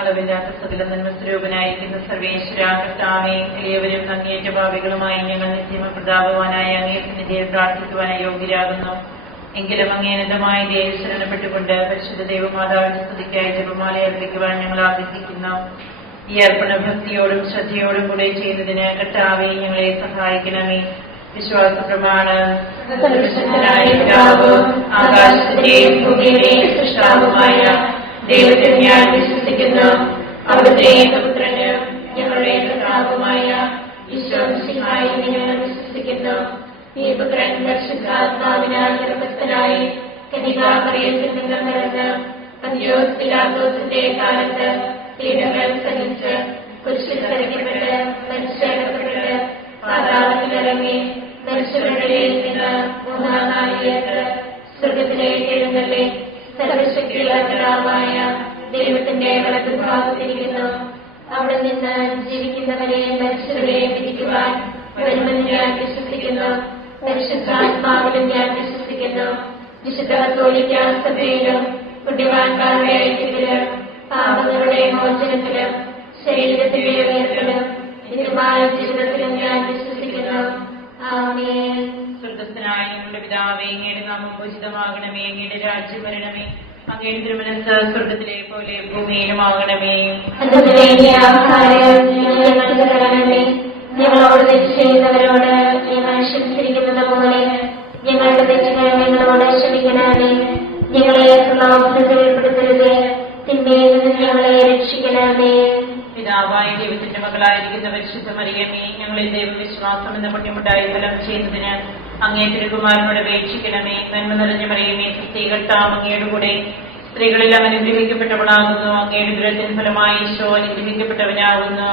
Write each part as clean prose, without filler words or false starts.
അളവില്ലാത്ത സകല നന്മസ്വരൂപനായിരിക്കുന്ന സർവേശ്വര കർത്താവേ, എളിയവരും അങ്ങേറ്റ ഭാവികളുമായി ഞങ്ങൾ നിത്യമ പ്രതാപവാനായ അങ്ങേ സന്നിധിയിൽ പ്രാർത്ഥിക്കുവാൻ യോഗ്യരാകുന്നു. എങ്കിലും അങ്ങേനതമായ ദേവി ശരണപ്പെട്ടുകൊണ്ട് പരിശുദ്ധ ദൈവമാതാവിന്റെ സ്തുതിക്കായി ജപമാല അർപ്പിക്കുവാൻ ഞങ്ങൾ ആഗ്രഹിക്കുന്നു. ഈ അർപ്പണ ഭക്തിയോടും ശ്രദ്ധയോടും കൂടെ ചെയ്യുന്നതിന് കർത്താവേ ഞങ്ങളെ സഹായിക്കണമേ. വിശ്വാസ പ്രമാണം. ആകാശത്തിന്റെയും ഭൂമിയുടെയും സൃഷ്ടാവുമായ ദൈവത്തിൽ ഞാൻ വിശ്വസിക്കുന്നു. അവിടുത്തെ ഏകപുത്രന് ഞങ്ങളുടെ കർത്താവുമായ ഈശോമിശിഹായിൽ ഞങ്ങൾ വിശ്വസിക്കുന്നു. ഈ പുത്രൻ പരിശുദ്ധാത്മാവിനാൽ ഗർഭസ്ഥനായി കന്യകാമറിയത്തിൽ നിന്ന് പിറന്ന് പന്തിയോസ് പിലാത്തോസിന്റെ കാലത്ത് പീഡകൾ സഹിച്ച് കുരിശിൽ തറയ്ക്കപ്പെട്ട് മരിച്ചടക്കപ്പെട്ട് പാതാളത്തിലിറങ്ങി മരിച്ചവരുടെ നിന്ന് മൂന്നാം നാളിലേക്ക് സ്വർഗത്തിലേക്ക് എഴുന്നള്ളി സർവശക്തിയുള്ള പിതാവായ ദൈവത്തിന്റെ വലതുഭാഗത്തിരിക്കുന്നു. അവിടെ നിന്ന് ജീവിക്കുന്നവരെയും മരിച്ചവരെയും വിധിക്കുവാൻ വരുമെന്ന് ഞാൻ വിശ്വസിക്കുന്നു. പരിശുദ്ധാത്മാവിലും ഞാൻ വിശ്വസിക്കുന്നു. വിശുദ്ധ കത്തോലിക്ക സഭയിലും പുണ്യവാന്മാരുടെ ഐക്യത്തിലും പാപങ്ങളുടെ മോചനത്തിലും ശരീരത്തിലെ ഉയർത്തലും നിത്യമായ ജീവിതത്തിലും ഞാൻ വിശ്വസിക്കുന്നു. ആമേൻ. സ്വർഗ്ഗസ്ഥനായ ഞങ്ങളുടെ പിതാവേ, അങ്ങയുടെ നാമം പൂജിതമാകണമേ. അങ്ങയുടെ രാജ്യം വരണമേ. അങ്ങയുടെ തിരുമനസ്സ് സ്വർഗ്ഗത്തിലെ പോലെ ഭൂമിയിലുമാകണമേ. ഞങ്ങളോട് തെറ്റ് ചെയ്യുന്നവരോട് ഞങ്ങൾ ക്ഷമിച്ചിരിക്കുന്നത് പോലെ ഞങ്ങളുടെ തെറ്റുകൾ ഞങ്ങളോട് ക്ഷമിക്കണമേ. ഞങ്ങളെ പ്രലോഭനത്തിൽ ഉൾപ്പെടുത്തരുതേ, തിന്മയിൽ നിന്ന് ഞങ്ങളെ രക്ഷിക്കണമേ. പിതാവായ ദൈവത്തിന്റെ മകളായിരിക്കുന്ന പരിശുദ്ധ മറിയമേ, ഞങ്ങളിൽ ദൈവവിശ്വാസം എന്ന പുണ്യമുണ്ടായി ഫലം ചെയ്യുന്നതിന് അങ്ങേ തിരുകുമാരനോട് അപേക്ഷിക്കണമേ. നന്മ നിറഞ്ഞ മറിയമേ, കർത്താവ് അങ്ങയുടെ കൂടെ സ്ത്രീകളിൽ അവൻ അനുഗ്രഹിക്കപ്പെട്ടവളാകുന്നു. അങ്ങയുടെ ദുരത്തിന് ഫലമായി ഈശോ അനുഗ്രഹിക്കപ്പെട്ടവനാകുന്നു.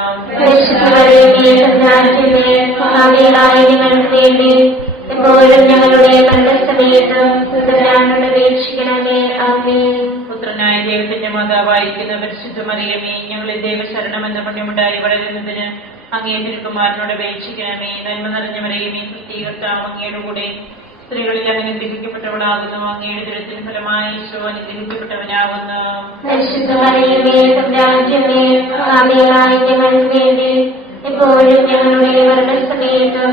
എപ്പോഴും ഞങ്ങളുടെ മരണസമയത്തും അപേക്ഷിക്കണമേ. ആമേൻ. പുത്രനായ ദൈവത്തിന്റെ മാതാവായിരിക്കുന്ന പരിശുദ്ധ മറിയമേ, ഞങ്ങളിൽ ദൈവശരണം എന്ന പുണ്യമുണ്ടായി വളരുന്നതിന് അങ്ങേ തിരുകുമാരനോട് അപേക്ഷിക്കണമേ. നന്മ നിറഞ്ഞ മറിയമേ, കർത്താവ് അങ്ങയുടെ കൂടെ സ്ത്രീകളിൽ അവൻ അനുഗ്രഹിക്കപ്പെട്ടവളാകുന്നു. അങ്ങയുടെ ദുരത്തിന് ഫലമായി ഈശോ അനുഗ്രഹിക്കപ്പെട്ടവനാകുന്നു. എപ്പോഴും ഞങ്ങളുടെ മരണസമയത്തും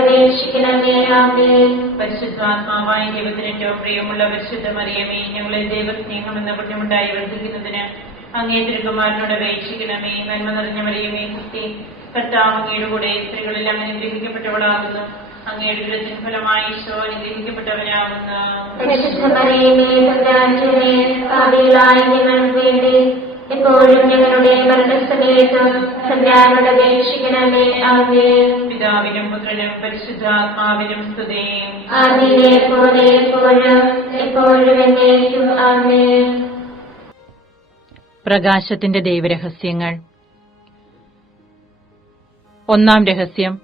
അപേക്ഷിക്കണമേ. ആമേൻ. പരിശുദ്ധാത്മാവായ ദൈവത്തിന് ഏറ്റവും പ്രിയമുള്ള പരിശുദ്ധ മറിയമേ, ഞങ്ങളിൽ ദൈവസ്നേഹം എന്ന പുണ്യമുണ്ടായി വർദ്ധിക്കുന്നതിന് അങ്ങേ തിരുകുമാരനോട് അപേക്ഷിക്കണമേ. നന്മ നിറഞ്ഞ മറിയമേ, കർത്താവ് അങ്ങയുടെ കൂടെ സ്ത്രീകളിൽ അവൻ അനുഗ്രഹിക്കപ്പെട്ടവളാകുന്നു. അങ്ങയുടെ ദുരത്തിന് ഫലമായി ഈശോ അനുഗ്രഹിക്കപ്പെട്ടവനാകുന്നു. എപ്പോഴും ഞങ്ങളുടെ മരണസമയത്തും അപേക്ഷിക്കണമേ. ആമേൻ. പിതാവിനും പുത്രനും പരിശുദ്ധാത്മാവിനും സ്തുതി. ആദിയിലെ പോലെ എപ്പോഴും എപ്പോഴും എന്നേക്കും. ആമേൻ. പ്രകാശത്തിന്റെ ദൈവരഹസ്യങ്ങൾ. ഒന്നാം രഹസ്യം.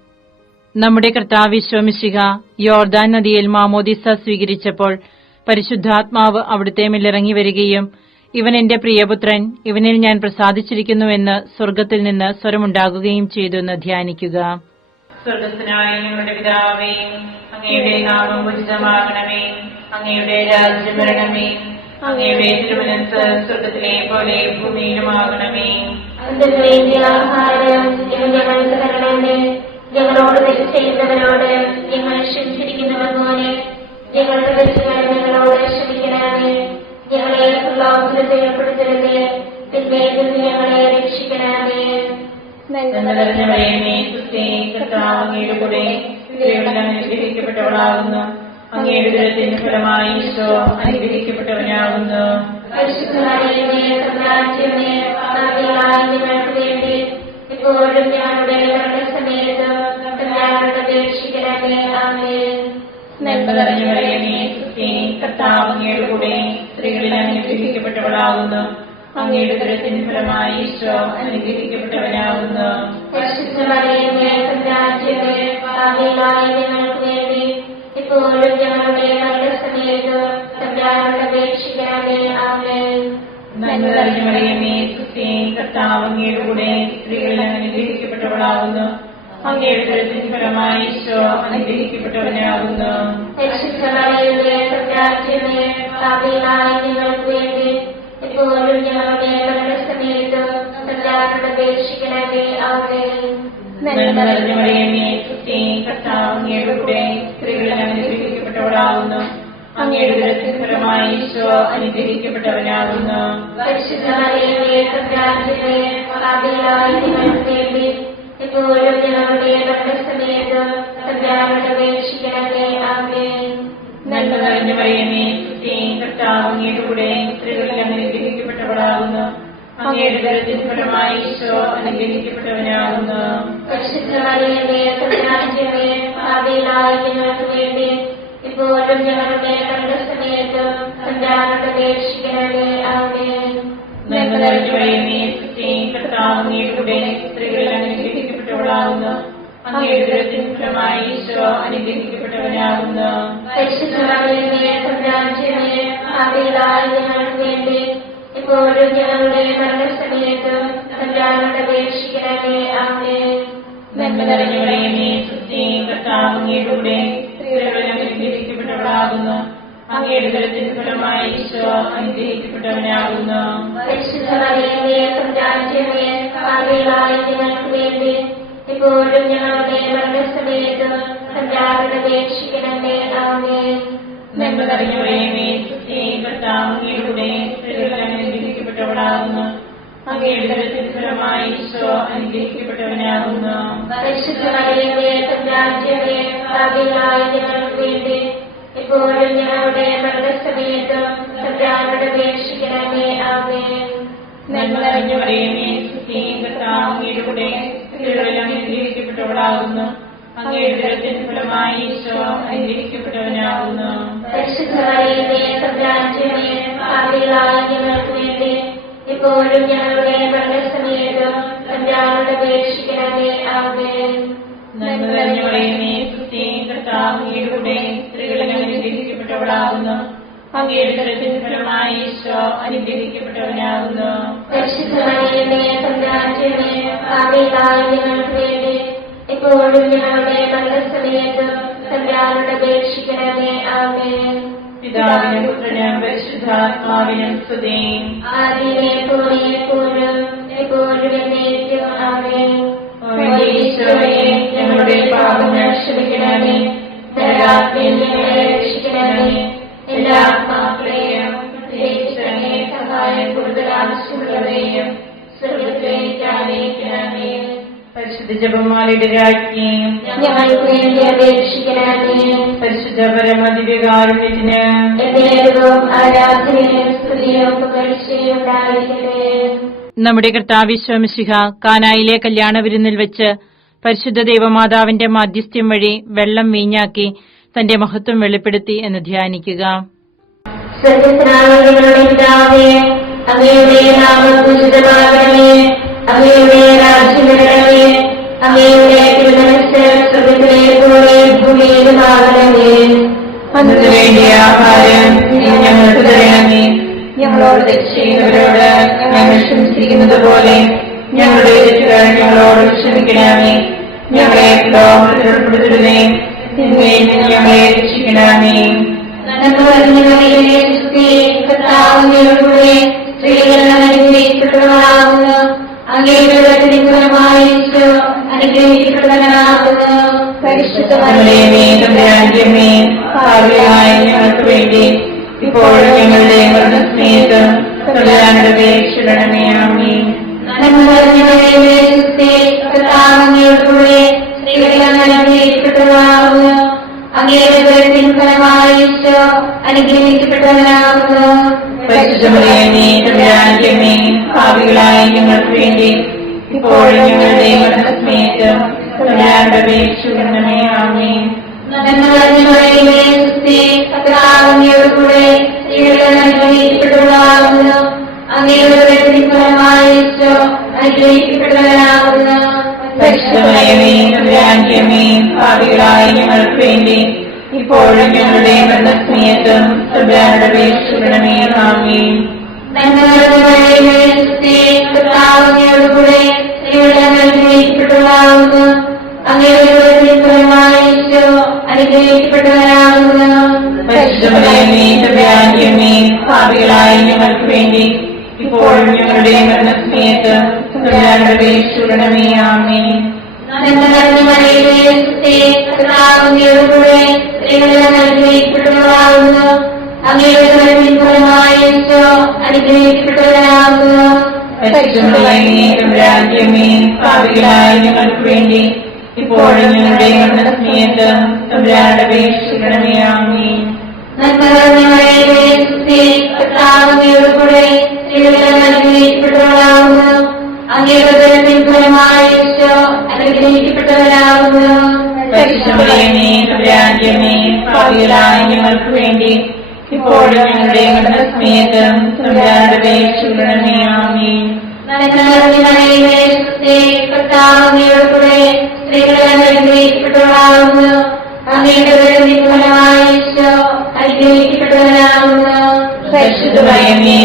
നമ്മുടെ കർത്താവ് ഈശോമിശിഹ യോർദാൻ നദിയിൽ മാമോദിസ സ്വീകരിച്ചപ്പോൾ പരിശുദ്ധാത്മാവ് അവിടുത്തെ മേലിറങ്ങി വരികയും ഇവൻ എന്റെ പ്രിയപുത്രൻ, ഇവനിൽ ഞാൻ പ്രസാദിച്ചിരിക്കുന്നുവെന്ന് സ്വർഗ്ഗത്തിൽ നിന്ന് സ്വരമുണ്ടാകുകയും ചെയ്തു എന്ന് ധ്യാനിക്കുക. സ്വർഗ്ഗസ്ഥനായ ഞങ്ങളുടെ പിതാവേ, അങ്ങയുടെ നാമം പൂജിതമാകണമേ. അങ്ങയുടെ രാജ്യം വരണമേ. അങ്ങയുടെ തിരുമനസ്സ് സ്വർഗ്ഗത്തിലെ പോലെ ഭൂമിയിലുമാകണമേ. ആഹാരം ഞങ്ങൾക്ക് തരണമേ. ഞങ്ങളോട് തെറ്റ് ചെയ്യുന്നവരോട് ഞങ്ങൾ ക്ഷമിച്ചിരിക്കുന്നത് പോലെ ഞങ്ങളുടെ തെറ്റുകൾ ഞങ്ങളോട് ക്ഷമിക്കണമേ. ഞങ്ങളെ പ്രലോഭനത്തിൽ ഉൾപ്പെടുത്തരുതേ, തിന്മയിൽ നിന്ന് ഞങ്ങളെ രക്ഷിക്കണമേ. കർത്താവ് അങ്ങയുടെ കൂടെ സ്ത്രീകളിൽ അനുഗ്രഹിക്കപ്പെട്ടവളാകുന്നു. അങ്ങയുടെ ദുരത്തിന് ഫലമായി ഈശോ അനുഗ്രഹിക്കപ്പെട്ടവനാകുന്നു. ഞങ്ങൾക്ക് വേണ്ടി എപ്പോഴും ഞങ്ങളുടെ മരണസമയത്തും അപേക്ഷിക്കണമേ. ആമേൻ. നന്മ നിറഞ്ഞ മറിയമേ, കർത്താവ് അങ്ങയുടെ കൂടെ സ്ത്രീകളിൽ അനുഗ്രഹിക്കപ്പെട്ടവളാകുന്നു. അങ്ങയുടെ ദുരത്തിന് ഫലമായി ഈശോ അനുഗ്രഹിക്കപ്പെട്ടവനാകുന്നു. ഞങ്ങൾക്ക് വേണ്ടി എപ്പോഴും ഞങ്ങളുടെ മരണസമയത്തും അപേക്ഷിക്കണമേ. ആമേൻ. നന്മ നിറഞ്ഞ മറിയമേ, കർത്താവ് അങ്ങയുടെ കൂടെ സ്ത്രീകളിൽ അനുഗ്രഹിക്കപ്പെട്ടവളാകുന്നു. അങ്ങയുടെ ദുരത്തിന് ഫലമായി ഈശോ അനുഗ്രഹിക്കപ്പെട്ടവനാകുന്നു. ഞങ്ങൾക്ക് വേണ്ടി എപ്പോഴും ഞങ്ങളുടെ മരണസമയത്തും അപേക്ഷിക്കണമേ. ആമേൻ. നന്മ നിറഞ്ഞ മറിയമേ, സുസ്തി, കർത്താവ് അങ്ങയുടെ കൂടെ സ്ത്രീകളിൽ അനുഗ്രഹിക്കപ്പെട്ടവളാകുന്നു. അങ്ങയുടെ ഉദരത്തിൻ ഫലമായി ഈശോ അനുഗ്രഹിക്കപ്പെട്ടവനാകുന്നു. പരിശുദ്ധ മറിയമേ, തമ്പുരാന്റെ പാപികളായ ഞങ്ങൾക്ക് വേണ്ടി ഇപ്പോഴും ഞങ്ങളുടെ മരണസമയത്ത് തമ്പുരാനോട് അപേക്ഷിക്കണമേ. ആമേൻ. നന്മ നിറഞ്ഞ മറിയമേ, സുസ്തി, കർത്താവ് അങ്ങയുടെ കൂടെ സ്ത്രീകളിൽ അനുഗ്രഹിക്കപ്പെട്ടവളാകുന്നു. അങ്ങയുടെ ഉദരത്തിൻ ഫലമായി ഈശോ അനുഗ്രഹിക്കപ്പെട്ടവനാകുന്നു. പരിശുദ്ധ മറിയമേ, തമ്പുരാന്റെ പാപികളായ ഞങ്ങൾക്ക് വേണ്ടി ഇപ്പോഴും ഞങ്ങളുടെ മരണസമയത്ത് തമ്പുരാനോട് അപേക്ഷിക്കണമേ. ആമേൻ. നന്മ നിറഞ്ഞ മറിയമേ, സുസ്തി, കർത്താവ് അങ്ങയുടെ കൂടെ സ്ത്രീകളിൽ അനുഗ്രഹിക്കപ്പെട്ടവളാകുന്നു. അങ്ങയുടെ ഉദരത്തിൻ ഫലമായി ഈശോ അനുഗ്രഹിക്കപ്പെട്ടവനാകുന്നു. പരിശുദ്ധ മറിയമേ, തമ്പുരാന്റെ പാപികളായ ഞങ്ങൾക്ക് വേണ്ടി ഇപ്പോഴും ഞങ്ങളുടെ മരണസമയത്ത് തമ്പുരാനോട് അപേക്ഷിക്കണമേ. ആമേൻ. നന്മ നിറഞ്ഞ മറിയമേ, സുസ്തി, കർത്താവ് അങ്ങയുടെ കൂടെ സ്ത്രീകളിൽ അനുഗ്രഹിക്കപ്പെട്ടവളാകുന്നു. അങ്ങയുടെ ഉദരത്തിൻ ഫലമായി ഈശോ അനുഗ്രഹിക്കപ്പെട്ടവനാകുന്നു. പരിശുദ്ധ മറിയമേ, തമ്പുരാന്റെ പാപികളായ ഞങ്ങൾക്ക് വേണ്ടി ഇപ്പോഴും ഞങ്ങളുടെ മരണസമയത്ത് തമ്പുരാനോട് അപേക്ഷിക്കണമേ. ആമേൻ. നന്മ നിറഞ്ഞ മറിയമേ, സുസ്തി, കർത്താവ് അങ്ങയുടെ കൂടെ സ്ത്രീകളിൽ അനുഗ്രഹിക്കപ്പെട്ടവളാകുന്നു. അങ്ങയുടെ ഉദരത്തിൻ ഫലമായി ഈശോ അനുഗ്രഹിക്കപ്പെട്ടവനാകുന്നു. പരിശുദ്ധ മറിയമേ, തമ്പുരാന്റെ പാപികളായ ഞങ്ങൾക്ക് വേണ്ടി ഇപ്പോഴും ഞങ്ങളുടെ മരണസമയത്ത് തമ്പുരാനോട് അപേക്ഷിക്കണമേ. ആമേൻ. നന്മ നിറഞ്ഞ മറിയമേ, സുസ്തി, കർത്താവ് അങ്ങയുടെ കൂടെ സ്ത്രീകളിൽ അനുഗ്രഹിക്കപ്പെട്ടവളാകുന്നു. അങ്ങയുടെ ഉദരത്തിൻ ഫലമായി ഈശോ അനുഗ്രഹിക്കപ്പെട്ടവനാകുന്നു. പരിശുദ്ധ മറിയമേ, തമ്പുരാന്റെ പാപികളായ ഞങ്ങൾക്ക് വേണ്ടി ഇപ്പോഴും ഞങ്ങളുടെ മരണസമയത്ത് തമ്പുരാനോട് അപേക്ഷിക്കണമേ. ആമേൻ. നന്മ നിറഞ്ഞ മറിയമേ, സുസ്തി, കർത്താവ് അങ്ങയുടെ കൂടെ സ്ത്രീകളിൽ അനുഗ്രഹിക്കപ്പെട്ടവളാകുന്നു. അങ്ങയുടെ ഉദരത്തിൻ ഫലമായി ഈശോ അനുഗ്രഹിക്കപ്പെട്ടവനാകുന്നു. പരിശുദ്ധ മറിയമേ, തമ്പുരാന്റെ പാപികളായ ഞങ്ങൾക്ക് വേണ്ടി ഇപ്പോഴും ഞങ്ങളുടെ മരണസമയത്ത് തമ്പുരാനോട് അപേക്ഷിക്കണമേ. ആമേൻ. പിതാവിനും പുത്രനും പരിശുദ്ധാത്മാവിനും സ്തുതി. ആദിയിലെ പോലെ എപ്പോഴും എപ്പോഴും എന്നേക്കും. ആമേൻ. ഈശോയെ, ഞങ്ങളുടെ പാപങ്ങൾ ക്ഷമിക്കണമേ. നരകാഗ്നിയിൽ ഞങ്ങളെ രക്ഷിക്കണമേ. എല്ലാ ആത്മാക്കളെയും പ്രത്യേകിച്ച് അങ്ങേ സഹായം കൂടുതൽ ആവശ്യമുള്ളവരെയും സ്വർഗ്ഗത്തിലേക്ക് ആനയിക്കണമേ. പരിശുദ്ധ ജപമാലയുടെ രാജ്ഞിയും ഞങ്ങൾക്ക് വേണ്ടി അപേക്ഷിക്കണമേ. പരിശുദ്ധ പരമദിവ്യകാരുണ്യത്തിന് എന്നേരവും ആരാധനയും സ്തുതിയും പുകഴ്ചയും ഉണ്ടായിരിക്കട്ടെ. നമ്മുടെ കർത്താവ് മിശിഹ കാനായിലെ കല്യാണ വിരുന്നിൽ വെച്ച് പരിശുദ്ധ ദൈവമാതാവിന്റെ മാധ്യസ്ഥ്യം വഴി വെള്ളം വീഞ്ഞാക്കി തന്റെ മഹത്വം വെളിപ്പെടുത്തി എന്ന് ധ്യാനിക്കുക. സ്വർഗ്ഗസ്ഥനായ പിതാവേ, അങ്ങയുടെ നാമം പൂജിതമാകണമേ. അങ്ങയുടെ രാജ്യം വരണമേ. അങ്ങയുടെ തിരുമനസ്സ് സ്വർഗ്ഗത്തിലെ പോലെ ഭൂമിയിലുമാകണമേ. അന്നു വേണ്ടിയ ആഹാരം ഇന്ന് ഞങ്ങൾക്ക് തരണമേ. ഞങ്ങളോട് തെറ്റ് ചെയ്യുന്നവരോട് ഞങ്ങൾ ക്ഷമിച്ചിരിക്കുന്നത് പോലെ ഞങ്ങളുടെ തെറ്റുകൾ ഞങ്ങളോട് ക്ഷമിക്കണമേ. ഞങ്ങളെ ലോകത്തിൽ ഉൾപ്പെടുത്തരുതേ, തിന്മയിൽ നിന്ന് ഞങ്ങളെ രക്ഷിക്കണമേ. നന്മ നിറഞ്ഞ മറിയമേ, സുസ്തി, കർത്താവ് അങ്ങയുടെ കൂടെ സ്ത്രീകൾ അനുഗ്രഹിക്കപ്പെട്ടവളാകുന്നു. അങ്ങയുടെ ഉദരത്തിൻ ഫലമായി ഈശോ അനുഗ്രഹിക്കപ്പെട്ടവനാകുന്നു. പരിശുദ്ധ മറിയമേ, തമ്പുരാന്റെ അമ്മേ, പാപികളായ ഞങ്ങൾക്ക് വേണ്ടി ഇപ്പോഴും ഞങ്ങളുടെ മരണസമയത്ത് തമ്പുരാനോട് അപേക്ഷിക്കണമേ. ആമേൻ. നന്മ നിറഞ്ഞ മറിയമേ, സുസ്തി, കർത്താവ് അങ്ങയുടെ കൂടെ സ്ത്രീകൾ അനുഗ്രഹിക്കപ്പെട്ടവളാകുന്നു. അങ്ങയുടെ ഉദരത്തിൻ ഫലമായി ഈശോ അനുഗ്രഹിക്കപ്പെട്ടവനാകുന്നു. പരിശുദ്ധ മറിയമേ, തമ്പുരാന്റെ അമ്മേ, പാപികളായ ഞങ്ങൾക്ക് വേണ്ടി ഇപ്പോഴും ഞങ്ങളുടെ മരണസമയത്ത് തമ്പുരാനോട് അപേക്ഷിക്കണമേ. ആമേൻ. നന്മ നിറഞ്ഞ മറിയമേ, സുസ്തി, കർത്താവ് അങ്ങയുടെ കൂടെ സ്ത്രീകൾ അനുഗ്രഹിക്കപ്പെട്ടവളാകുന്നു. അങ്ങയുടെ ഉദരത്തിൻ ഫലമായി ഈശോ അനുഗ്രഹിക്കപ്പെട്ടവനാകുന്നു. പരിശുദ്ധ മറിയമേ, തമ്പുരാന്റെ അമ്മേ, പാപികളായ ഞങ്ങൾക്ക് വേണ്ടി ഇപ്പോഴും ഞങ്ങളുടെ മരണസമയത്ത് തമ്പുരാനോട് അപേക്ഷിക്കണമേ. ആമേൻ. നന്മ നിറഞ്ഞ മറിയമേ, സുസ്തി, കർത്താവ് അങ്ങയുടെ കൂടെ സ്ത്രീകൾ അനുഗ്രഹിക്കപ്പെട്ടവളാകുന്നു. അങ്ങയുടെ ഉദരത്തിൻ ഫലമായി ഈശോ അനുഗ്രഹിക്കപ്പെട്ടവനാകുന്നു. പരിശുദ്ധ മറിയമേ, തമ്പുരാന്റെ അമ്മേ, പാപികളായ ഞങ്ങൾക്ക് വേണ്ടി ഇപ്പോഴും ഞങ്ങളുടെ മരണസമയത്ത് തമ്പുരാനോട് അപേക്ഷിക്കണമേ. ആമേൻ. നന്മ നിറഞ്ഞ മറിയമേ, സുസ്ഥി, കർത്താവ് അങ്ങയോടുകൂടെ സ്ത്രീകളെല്ലാം അനുഗ്രഹിക്കപ്പെട്ടവളാകുന്നു. അങ്ങയുടെ ഉദരത്തിൻ ഫലമായി ഈശോ അനുഗ്രഹിക്കപ്പെട്ടവനാകുന്നു. തമ്പുരാന്റെയമ്മേ, പാപികളായ ഞങ്ങൾക്ക് വേണ്ടി ഇപ്പോഴും ഞങ്ങളുടെ മരണസമയത്ത് തമ്പുരാനോട് അപേക്ഷിക്കണമേ. ആമേൻ. നന്മ നിറഞ്ഞ മറിയമേ, സുസ്ഥി, കർത്താവ് അങ്ങയോടുകൂടെ സ്ത്രീകളെല്ലാം അനുഗ്രഹിക്കപ്പെട്ടവളാകുന്നു. അങ്ങയുടെ ഉദരത്തിൻ ഫലമായി ഈശോ അനുഗ്രഹിക്കപ്പെട്ടവനാകുന്നു. തമ്പുരാന്റെയമ്മേ, പാപികളായ ഞങ്ങൾക്ക് വേണ്ടി ഇപ്പോഴും ഞങ്ങളുടെ മരണസമയത്ത് തമ്പുരാനോട് അപേക്ഷിക്കണമേ. ആമേൻ. നന്മ നിറഞ്ഞ മറിയമേ, സുസ്ഥി, കർത്താവ് അങ്ങയോടുകൂടെ സ്ത്രീകളെല്ലാം അനുഗ്രഹിക്കപ്പെട്ടവളാകുന്നു. അങ്ങയുടെ ഉദരത്തിൻ ഫലമായി ഈശോ അനുഗ്രഹിക്കപ്പെട്ടവനാകുന്നു.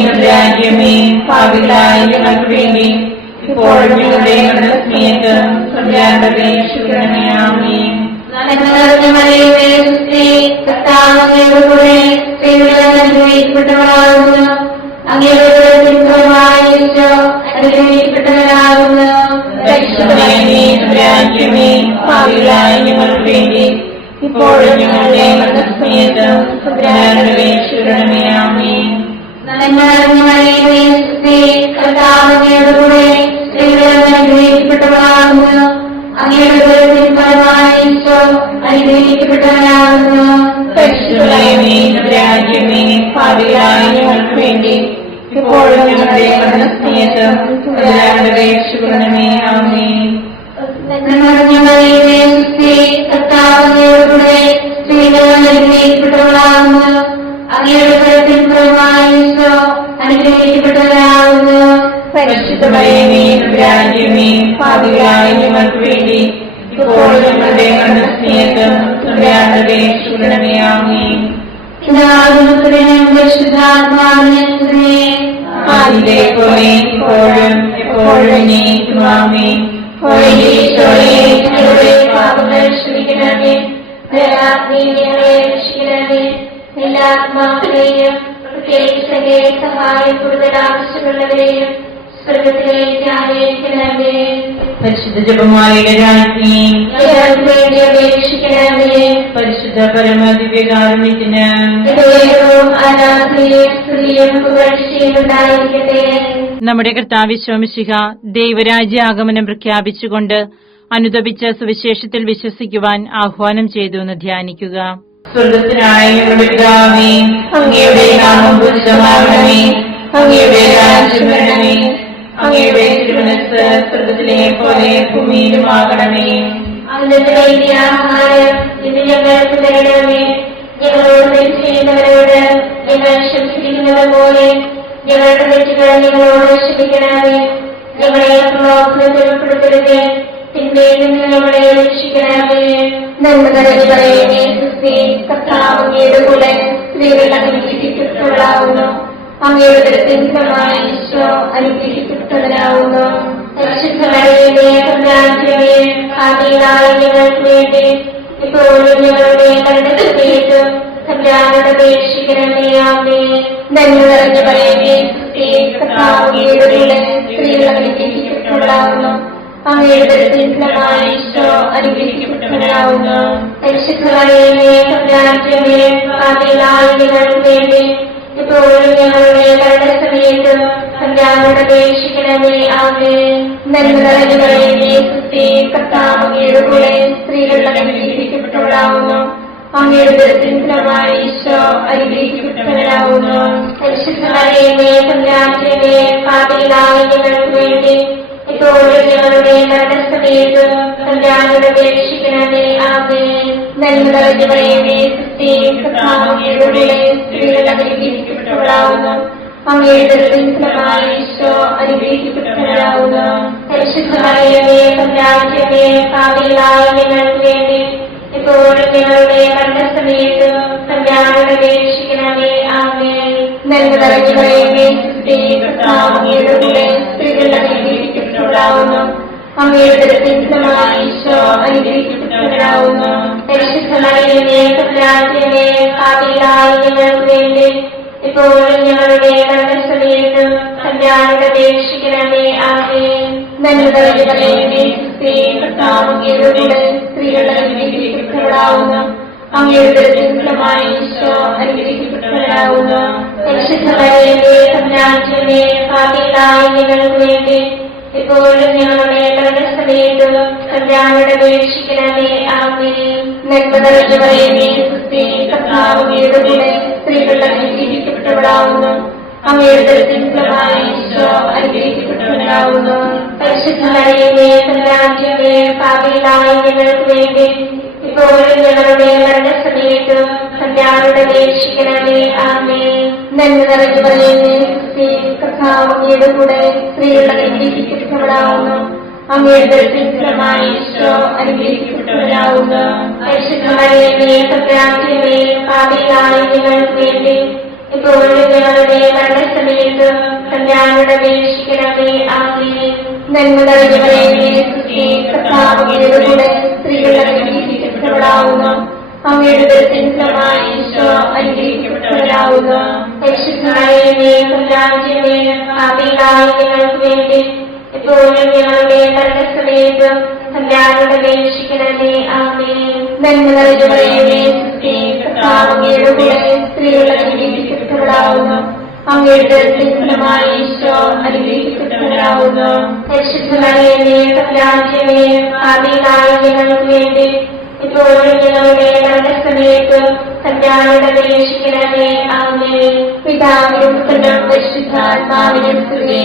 തമ്പുരാന്റെയമ്മേ, പാപികളായ ഞങ്ങൾക്ക് വേണ്ടി ഇപ്പോഴും ഞങ്ങളുടെ മരണസമയത്ത് തമ്പുരാനോട് അപേക്ഷിക്കണമേ. ആമേൻ. നന്മ നിറഞ്ഞ മറിയമേ, സുസ്ഥി, കർത്താവ് അങ്ങയോടുകൂടെ സ്ത്രീകളെല്ലാം അനുഗ്രഹിക്കപ്പെട്ടവളാകുന്നു. അങ്ങയുടെ ഉദരത്തിൻ ഫലമായി ഈശോ അനുഗ്രഹിക്കപ്പെട്ടവനാകുന്നു. തമ്പുരാന്റെയമ്മേ, പാപികളായ ഞങ്ങൾക്ക് വേണ്ടി ഇപ്പോഴും ഞങ്ങളുടെ മരണസമയത്ത് തമ്പുരാനോട് അപേക്ഷിക്കണമേ. ആമേൻ. നന്മ നിറഞ്ഞ മറിയമേ, സുസ്ഥി, കർത്താവ് അങ്ങയോടുകൂടെ സ്ത്രീകളെല്ലാം അനുഗ്രഹിക്കപ്പെട്ടവളാകുന്നു. അങ്ങയുടെ ഉദരത്തിൻ ഫലമായി ഈശോ അനുഗ്രഹിക്കപ്പെട്ടവനാകുന്നു. തമ്പുരാന്റെയമ്മേ, പാപികളായ ഞങ്ങൾക്ക് വേണ്ടി ഇപ്പോഴും ഞങ്ങളുടെ മരണസമയത്ത് തമ്പുരാനോട് അപേക്ഷിക്കണമേ. ആമേൻ. നന്മ നിറഞ്ഞ മറിയമേ, സുസ്ഥി, കർത്താവ് അങ്ങയോടുകൂടെ സ്ത്രീകളെല്ലാം അനുഗ്രഹിക്കപ്പെട്ടവളാകുന്നു. അങ്ങയുടെ ഉദരത്തിൻ ഫലമായി ഈശോ അനുഗ്രഹിക്കപ്പെട്ടവനാകുന്നു. തമ്പുരാന്റെയമ്മേ, പാപികളായ ഞങ്ങൾക്ക് വേണ്ടി ഇപ്പോഴും ഞങ്ങളുടെ മരണസമയത്ത് തമ്പുരാനോട് അപേക്ഷിക്കണമേ. ആമേൻ. പിതാവിനും പുത്രനും പരിശുദ്ധാത്മാവിനും സ്തുതി. ആദിയിലെ പോലെ ഇപ്പോഴും എപ്പോഴും എന്നേക്കും. ആമേൻ. ഈശോയെ, ഞങ്ങളുടെ പാപങ്ങൾ ക്ഷമിക്കണമേ. ഞങ്ങളെ രക്ഷിക്കണമേ. എല്ലാ ആത്മാക്കളെയും പ്രത്യേകിച്ച് സഹായം കൂടുതൽ ആവശ്യമുള്ളവരെയും സ്വർഗത്തിലേക്ക് ആനയിക്കണമേ. പരിശുദ്ധ ജപമാലയുടെ രാജ്ഞി, ഞങ്ങൾക്ക് വേണ്ടി അപേക്ഷിക്കണമേ. പരിശുദ്ധ പരമദിവ്യകാരുണ്യത്തിന് ദൈവവും ആരാധനയും സ്തുതിയും പുകഴ്ചയും ഉണ്ടായിരിക്കട്ടെ. നമ്മുടെ കർത്താവ് ശോമിശിഹ ദൈവരാജ്യ ആഗമനം പ്രഖ്യാപിച്ചുകൊണ്ട് അനുതപിച്ച സുവിശേഷത്തിൽ വിശ്വസിക്കുവാൻ ആഹ്വാനം ചെയ്തു എന്ന് ധ്യാനിക്കുക. സ്വർഗത്തിനായ ഞങ്ങളുടെ പിതാവേ, അങ്ങയുടെ നാമം പൂജിതമാകണമേ. അങ്ങയുടെ രാജ്യം വരണമേ. അങ്ങയുടെ തിരുമനസ്സ് സ്വർഗത്തിലെ പോലെ ഭൂമിയിലുമാകണമേ. അന്നത്തെ വേണ്ടിയ ആഹാരം ഇന്ന് ഞങ്ങൾക്ക് തരണമേ. ഞങ്ങളോട് തെറ്റ് ചെയ്യുന്നവരോട് ഞങ്ങൾ ക്ഷമിച്ചിരിക്കുന്നത് പോലെ ഞങ്ങളുടെ തെറ്റുകൾ ഞങ്ങളോട് ക്ഷമിക്കണമേ. ഞങ്ങളെ പ്രലോഭനത്തിൽ ഉൾപ്പെടുത്തരുത്, തിന്മയിൽ നിന്ന് ഞങ്ങളെ രക്ഷിക്കണമേ. നന്മ നിറഞ്ഞ മറിയമേ, സുസ്ഥി, കർത്താവ് അങ്ങയുടെ കൂടെ സ്ത്രീകൾ അനുഗ്രഹിക്കപ്പെട്ടവളാകുന്നു. അങ്ങയുടെ ഉദരത്തിൻ ഫലമായി ഈശോ അനുഗ്രഹിക്കപ്പെട്ടവനാകുന്നു. പരിശുദ്ധ മറിയമേ, തമ്പുരാന്റെയമ്മേ, പാപികളായ ഞങ്ങൾക്ക് വേണ്ടി ഇപ്പോഴും ഞങ്ങളുടെ മരണസമയത്ത് തമ്പുരാനോട് അപേക്ഷിക്കണമേ. ആമേൻ. നന്മ നിറഞ്ഞ മറിയമേ, സുസ്ഥി, കർത്താവ് അങ്ങയുടെ കൂടെ സ്ത്രീകൾ അനുഗ്രഹിക്കപ്പെട്ടവളാകുന്നു. അങ്ങയുടെ ഉദരത്തിൻ ഫലമായി ഈശോ അനുഗ്രഹിക്കപ്പെട്ടവനാകുന്നു. പരിശുദ്ധ മറിയമേ, തമ്പുരാന്റെയമ്മേ, പാപികളായ ഞങ്ങൾക്ക് വേണ്ടി ഇപ്പോഴും ഞങ്ങളുടെ മരണസമയത്ത് തമ്പുരാനോട് അപേക്ഷിക്കണമേ. ആമേൻ. നന്മ നിറഞ്ഞ മറിയമേ, സുസ്ഥി, കർത്താവ് അങ്ങയുടെ കൂടെ സ്ത്രീകൾ അനുഗ്രഹിക്കപ്പെട്ടവളാകുന്നു. അങ്ങയുടെ ഉദരത്തിൻ ഫലമായി ഈശോ അനുഗ്രഹിക്കപ്പെട്ടവനാകുന്നു. പരിശുദ്ധ മറിയമേ, തമ്പുരാന്റെയമ്മേ, പാപികളായ ഞങ്ങൾക്ക് വേണ്ടി ഇപ്പോഴും ഞങ്ങളുടെ മരണസമയത്ത് തമ്പുരാനോട് അപേക്ഷിക്കണമേ. ആമേൻ. നന്മ നിറഞ്ഞ മറിയമേ, സുസ്ഥി, കർത്താവ് അങ്ങയുടെ കൂടെ സ്ത്രീകൾ അനുഗ്രഹിക്കപ്പെട്ടവളാകുന്നു. അങ്ങയുടെ ഉദരത്തിൻ ഫലമായി ഈശോ അനുഗ്രഹിക്കപ്പെട്ടവനാകുന്നു. പരിശുദ്ധ മറിയമേ, തമ്പുരാന്റെയമ്മേ, പാപികളായ ഞങ്ങൾക്ക് വേണ്ടി ഇപ്പോഴും ഞങ്ങളുടെ മരണസമയത്ത് തമ്പുരാനോട് അപേക്ഷിക്കണമേ. ആമേൻ. നന്മ നിറഞ്ഞ മറിയമേ, സുസ്ഥി, കർത്താവ് അങ്ങയുടെ കൂടെ സ്ത്രീകൾ അനുഗ്രഹിക്കപ്പെട്ടവളാകുന്നു. അങ്ങയുടെ ഉദരത്തിൻ ഫലമായി ഈശോ അനുഗ്രഹിക്കപ്പെട്ടവനാകുന്നു. പരിശുദ്ധ മറിയമേ, തമ്പുരാന്റെയമ്മേ, പാപികളായ ഞങ്ങൾക്ക് വേണ്ടി ഇപ്പോഴും ഞങ്ങളുടെ മരണസമയത്ത് കല്യാണയുടെ അപേക്ഷിക്കണമേ. ആമേൻ. നന്മ നിറഞ്ഞവളേ, സുസ്ഥി, കർത്താവ് അങ്ങയുടെ കൂടെ സ്ത്രീകൾ അനുഗ്രഹിക്കപ്പെട്ടവളാകുന്നു. അങ്ങയുടെ ഉദരത്തിൻഫലമായി ഈശോ അനുഗ്രഹിക്കപ്പെട്ടവളാകുന്നു. പരിശുദ്ധ മറിയമേ, തമ്പുരാന്റമ്മേ, പാപികളായ ഞങ്ങൾക്ക് വേണ്ടി ഇപ്പോഴും ഞങ്ങളുടെ മരണസമയത്തും കല്യാണയുടെ അപേക്ഷിക്കണമേ. ആമേൻ. നന്മ നിറഞ്ഞവളേ, സുസ്ഥി, കർത്താവ് അങ്ങയുടെ കൂടെ സ്ത്രീകൾ അനുഗ്രഹിക്കപ്പെട്ടവളാകുന്നു. അങ്ങയുടെ ഉദരത്തിൻഫലമായി ഈശോ അനുഗ്രഹിക്കപ്പെട്ടവനാകുന്നു. പരിശുദ്ധ മറിയമേ, തമ്പുരാന്റമ്മേ, പാപികളായ ഞങ്ങൾക്ക് വേണ്ടി ഇപ്പോഴും ഞങ്ങളുടെ മരണസമയത്തും കല്യാണയുടെ അപേക്ഷിക്കണമേ. ആമേൻ. നന്മ നിറഞ്ഞവളേ, സുസ്ഥി, കർത്താവ് അങ്ങയുടെ കൂടെ സ്ത്രീകൾ അനുഗ്രഹിക്കപ്പെട്ടവളാകുന്നു. അങ്ങയുടെ ഉദരത്തിൻഫലമായി ഈശോ അനുഗ്രഹിക്കപ്പെട്ടവനാകുന്നു. പരിശുദ്ധ മറിയമേ, തമ്പുരാന്റമ്മേ, പാപികളായ ഞങ്ങൾക്ക് വേണ്ടി ഇപ്പോഴും ഞങ്ങളുടെ മരണസമയത്തും കല്യാണയുടെ അപേക്ഷിക്കണമേ. ആമേൻ. നന്മ നിറഞ്ഞവളേ, സുസ്ഥി, കർത്താവ് അങ്ങയുടെ കൂടെ സ്ത്രീകൾ അനുഗ്രഹിക്കപ്പെട്ടവളാകുന്നു. അങ്ങയുടെ ഉദരത്തിൻഫലമായി ഈശോ അനുഗ്രഹിക്കപ്പെട്ടവനാകുന്നു. പരിശുദ്ധ മറിയമേ, തമ്പുരാന്റമ്മേ, പാപികളായ ഞങ്ങൾക്ക് വേണ്ടി ഇപ്പോഴും ഞങ്ങളുടെ മരണസമയത്തും കല്യാണയുടെ അപേക്ഷിക്കണമേ. ആമേൻ. നന്മ നിറഞ്ഞവളേ, സുസ്ഥി, കർത്താവ് അങ്ങയുടെ കൂടെ സ്ത്രീകൾ അനുഗ്രഹിക്കപ്പെട്ടവളാകുന്നു. അങ്ങയുടെ ഉദരത്തിൻഫലമായി ഈശോ അനുഗ്രഹിക്കപ്പെട്ടവനാകുന്നു. പരിശുദ്ധ മറിയമേ, തമ്പുരാന്റമ്മേ, പാപികളായ ഞങ്ങൾക്ക് വേണ്ടി ഇപ്പോഴും ഞങ്ങളുടെ മരണസമയത്തും കല്യാണയുടെ അപേക്ഷിക്കണമേ. ആമേൻ. പിതാവിനും പുത്രനും പരിശുദ്ധാത്മാവിനും സ്തുതി.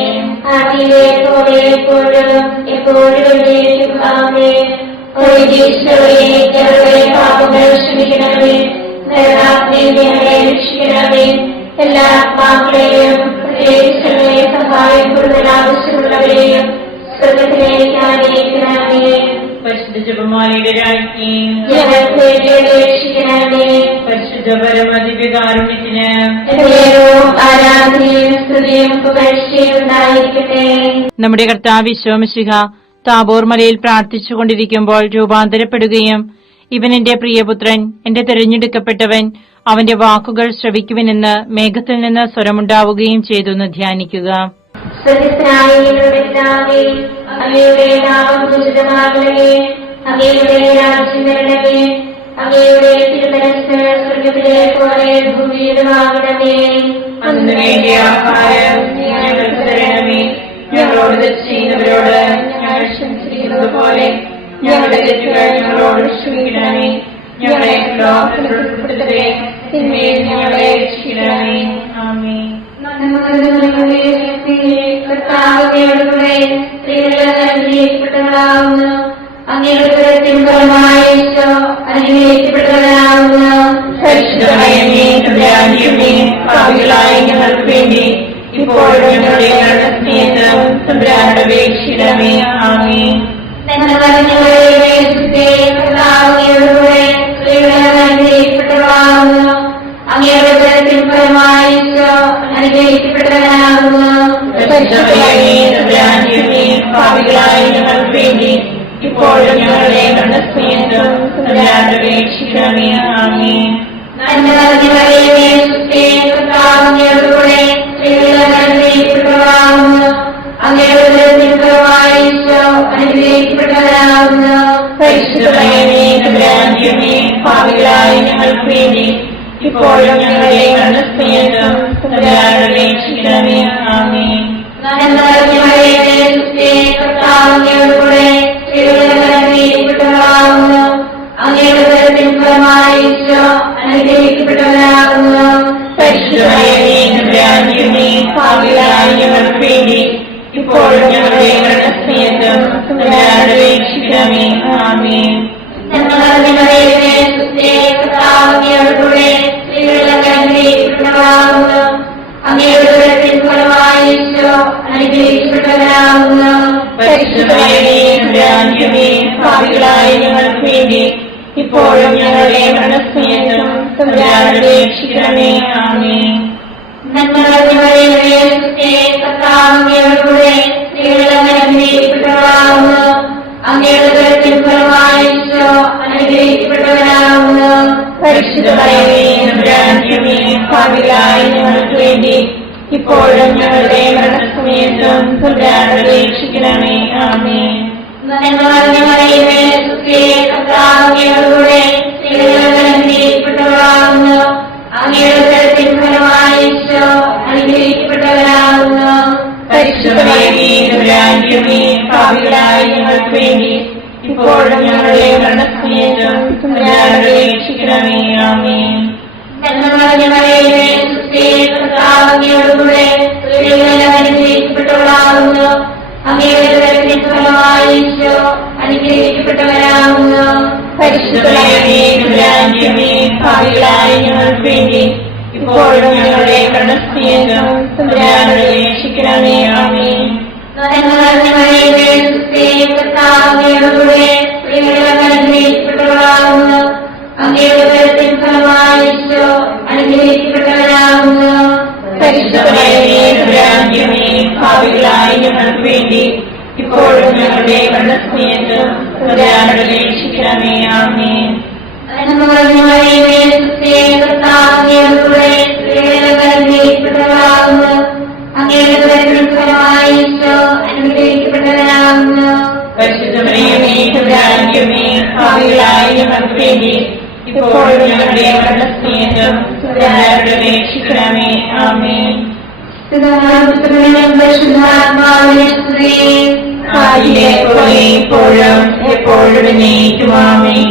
ആദിയിലെ പോലെ എപ്പോഴും എപ്പോഴും എന്നേക്കും. ആമേൻ. ഈശോയെ, ഞങ്ങളുടെ പാപങ്ങൾ ക്ഷമിക്കണമേ. നരകാഗ്നിയിൽ ഞങ്ങളെ രക്ഷിക്കണമേ. എല്ലാ ആത്മാക്കളെയും പ്രത്യേകിച്ച് സഹായം കൂടുതൽ ആവശ്യമുള്ളവരെയും സ്വർഗ്ഗത്തിലേക്ക് ആനയിക്കണമേ. പരിശുദ്ധ ജപമാലയുടെ രാജ്ഞി, ഞങ്ങൾക്ക് രക്ഷിക്കണമേ. പരിശുദ്ധ പരമദിവ്യകാരുണ്യത്തിന് ആരാധനയും സ്തുതിയും പുകഴ്ചയും ഉണ്ടായിരിക്കട്ടെ. നമ്മുടെ കർത്താവ് ഈശോ മിശിഹ താബോർ മലയിൽ പ്രാർത്ഥിച്ചുകൊണ്ടിരിക്കുമ്പോൾ രൂപാന്തരപ്പെടുകയും ഇവൻ എന്റെ പ്രിയപുത്രൻ, എന്റെ തിരഞ്ഞെടുക്കപ്പെട്ടവൻ, അവന്റെ വാക്കുകൾ ശ്രവിക്കുവിനെന്ന് മേഘത്തിൽ നിന്ന് സ്വരമുണ്ടാവുകയും ചെയ്തെന്ന് ധ്യാനിക്കുക. അങ്ങയുടെ നാമം പൂജിതമാകണമേ. അങ്ങയുടെ രാജ്യം വരണമേ. അങ്ങയുടെ തിരുമനസ്സ് സ്വർഗ്ഗത്തിലെ പോലെ ഭൂമിയിലുമാകണമേ. അന്ന് വേണ്ടിയ ആഹാരം ഞങ്ങൾക്ക് തരണമേ. ഞങ്ങളോട് തെറ്റ് ചെയ്യുന്നവരോട് ഞങ്ങൾ ക്ഷമിച്ചിരിക്കുന്നത് പോലെ ഞങ്ങളുടെ തെറ്റുകൾ ഞങ്ങളോട് ക്ഷമിക്കണമേ. ഞങ്ങളെ ഉൾപ്പെടുത്തരുതേ, തിന്മയിൽ ഞങ്ങളെ രക്ഷിക്കണമേ. ആമേൻ. കർത്താവിനോടുകൂടെ സ്ത്രീകൾ അനുഗ്രഹിക്കപ്പെട്ടവളാകുന്നു. അങ്ങയുടെ ഉദരത്തിൻഫലമായി ഈശോ അനുഗ്രഹിക്കപ്പെട്ടവനാകുന്നു. പരിശുദ്ധ മറിയമേ, തമ്പുരാന്റമ്മേ, പാപികളായ ഞങ്ങൾക്ക് വേണ്ടി ഇപ്പോഴും ഞങ്ങളുടെ മരണസമയത്തും തമ്പുരാനോട് അപേക്ഷിക്കണമേ. ആമേൻ. നന്മ നിറഞ്ഞവളേ, സുസ്ഥി, കർത്താവ് അങ്ങയോടുകൂടെ സ്ത്രീകൾ അനുഗ്രഹിക്കപ്പെട്ടവളാകുന്നു. അങ്ങയുടെ ഉദരത്തിൻഫലമായി ഈശോ അനുഗ്രഹിക്കപ്പെട്ടവനാകുന്നു. പരിശുദ്ധ മറിയമേ, തമ്പുരാന്റമ്മേ, പാപികളായ ഞങ്ങൾക്ക് വേണ്ടി ഇപ്പോഴും ഞങ്ങളുടെ മരണസമയത്തും തമ്പുരാനോട് അപേക്ഷിക്കണമേ. ആമേൻ. നന്മ നിറഞ്ഞവളേ, സുസ്ഥി, കർത്താവ് അങ്ങയോടുകൂടെ സ്ത്രീകൾ അനുഗ്രഹിക്കപ്പെട്ടവളാകുന്നു. അങ്ങയുടെ ഉദരത്തിൻഫലമായി ഈശോ അനുഗ്രഹിക്കപ്പെട്ടവനാകുന്നു. പരിശുദ്ധ മറിയമേ, തമ്പുരാന്റമ്മേ, പാപികളായ ഞങ്ങൾക്ക് വേണ്ടി ഇപ്പോഴും ഞങ്ങളുടെ മരണസമയത്തും തമ്പുരാനോട് അപേക്ഷിക്കണമേ. ആമേൻ. നന്മ നിറഞ്ഞവളേ, സുസ്ഥി, കർത്താവ് അങ്ങയോടുകൂടെ സ്ത്രീകൾ അനുഗ്രഹിക്കപ്പെട്ടവളാകുന്നു. അങ്ങയുടെ ഉദരത്തിൻഫലമായി ഈശോ അനുഗ്രഹിക്കപ്പെട്ടവനാകുന്നു. പരിശുദ്ധ മറിയമേ, തമ്പുരാന്റമ്മേ, പാപികളായ ഞങ്ങൾക്ക് വേണ്ടി ഇപ്പോഴും ഞങ്ങളുടെ മരണസമയത്തും തമ്പുരാനോട് അപേക്ഷിക്കണമേ. ആമേൻ. നന്മ നിറഞ്ഞവളേ, സുസ്ഥി, കർത്താവ് അങ്ങയോടുകൂടെ സ്ത്രീകൾ അനുഗ്രഹിക്കപ്പെട്ടവളാകുന്നു. അങ്ങയുടെ ഉദരത്തിൻഫലമായി ഈശോ അനുഗ്രഹിക്കപ്പെട്ടവനാകുന്നു. പരിശുദ്ധ മറിയമേ, തമ്പുരാന്റമ്മേ, പാപികളായ ഞങ്ങൾക്ക് വേണ്ടി ഇപ്പോഴും ഞങ്ങളുടെ മരണസമയത്തും തമ്പുരാനോട് അപേക്ഷിക്കണമേ. ആമേൻ. നന്മ നിറഞ്ഞവളേ, സുസ്ഥി, കർത്താവ് അങ്ങയോടുകൂടെ സ്ത്രീകൾ അനുഗ്രഹിക്കപ്പെട്ടവളാകുന്നു. അങ്ങയുടെ ഉദരത്തിൻഫലമായി ഈശോ അനുഗ്രഹിക്കപ്പെട്ടവനാകുന്നു. പരിശുദ്ധ മറിയമേ, തമ്പുരാന്റമ്മേ, പാപികളായ ഞങ്ങൾക്ക് വേണ്ടി ഇപ്പോഴും ഞങ്ങളുടെ മരണസമയത്തും തമ്പുരാനോട് അപേക്ഷിക്കണമേ. ആമേൻ. നന്മ നിറഞ്ഞ മറിയമേ, സുസ്ഥിരേ, കർത്താവ് അങ്ങയോടുകൂടെ സ്ത്രീകളിൽ അനുഗ്രഹിക്കപ്പെട്ടവളാകുന്നു. അങ്ങയുടെ ഉദരത്തിൻ ഫലമായി ഈശോ അനുഗ്രഹിക്കപ്പെട്ടവനാകുന്നു. പരിശുദ്ധ മറിയമേ, തമ്പുരാന്റെ അമ്മേ, പാപികളായ ഞങ്ങൾക്ക് വേണ്ടി ഇപ്പോഴും ഞങ്ങളുടെ മരണസമയത്തും തമ്പുരാനോട് അപേക്ഷിക്കണമേ. ആമേൻ. നന്മ നിറഞ്ഞ മറിയമേ, സുസ്ഥിരേ, കർത്താവ് അങ്ങയോടുകൂടെ സ്ത്രീകളിൽ അനുഗ്രഹിക്കപ്പെട്ടവളാകുന്നു. അങ്ങയുടെ ഉദരത്തിൻ ഫലമായി ഈശോ അനുഗ്രഹിക്കപ്പെട്ടവനാകുന്നു. പരിശുദ്ധ മറിയമേ, തമ്പുരാന്റെ അമ്മേ, പാപികളായ ഞങ്ങൾക്ക് വേണ്ടി ഇപ്പോഴും ഞങ്ങളുടെ മരണസമയത്തും തമ്പുരാനോട് അപേക്ഷിക്കണമേ. ആമേൻ. നന്മ നിറഞ്ഞ മറിയമേ, സുസ്ഥിരേ, കർത്താവ് അങ്ങയോടുകൂടെ സ്ത്രീകളിൽ അനുഗ്രഹിക്കപ്പെട്ടവളാകുന്നു. അങ്ങയുടെ ഉദരത്തിൻ ഫലമായി ഈശോ അനുഗ്രഹിക്കപ്പെട്ടവനാകുന്നു. പരിശുദ്ധ മറിയമേ, തമ്പുരാന്റെ അമ്മേ, പാപികളായ ഞങ്ങൾക്ക് വേണ്ടി ഇപ്പോഴും ഞങ്ങളുടെ മരണസമയത്തും തമ്പുരാനോട് അപേക്ഷിക്കണമേ. ആമേൻ. നന്മ നിറഞ്ഞ മറിയമേ, സുസ്ഥിരേ, കർത്താവ് അങ്ങയോടുകൂടെ സ്ത്രീകളിൽ അനുഗ്രഹിക്കപ്പെട്ടവളാകുന്നു. അങ്ങയുടെ ഉദരത്തിൻ ഫലമായി ഈശോ അനുഗ്രഹിക്കപ്പെട്ടവനാകുന്നു. പരിശുദ്ധ മറിയമേ, തമ്പുരാന്റെ അമ്മേ, പാപികളായ ഞങ്ങൾക്ക് വേണ്ടി ഇപ്പോഴും ഞങ്ങളുടെ മരണസമയത്തും തമ്പുരാനോട് അപേക്ഷിക്കണമേ. ആമേൻ. ആദിയിലെ പോലെ ഇപ്പോഴും എപ്പോഴും എന്നേക്കും. ആമേൻ.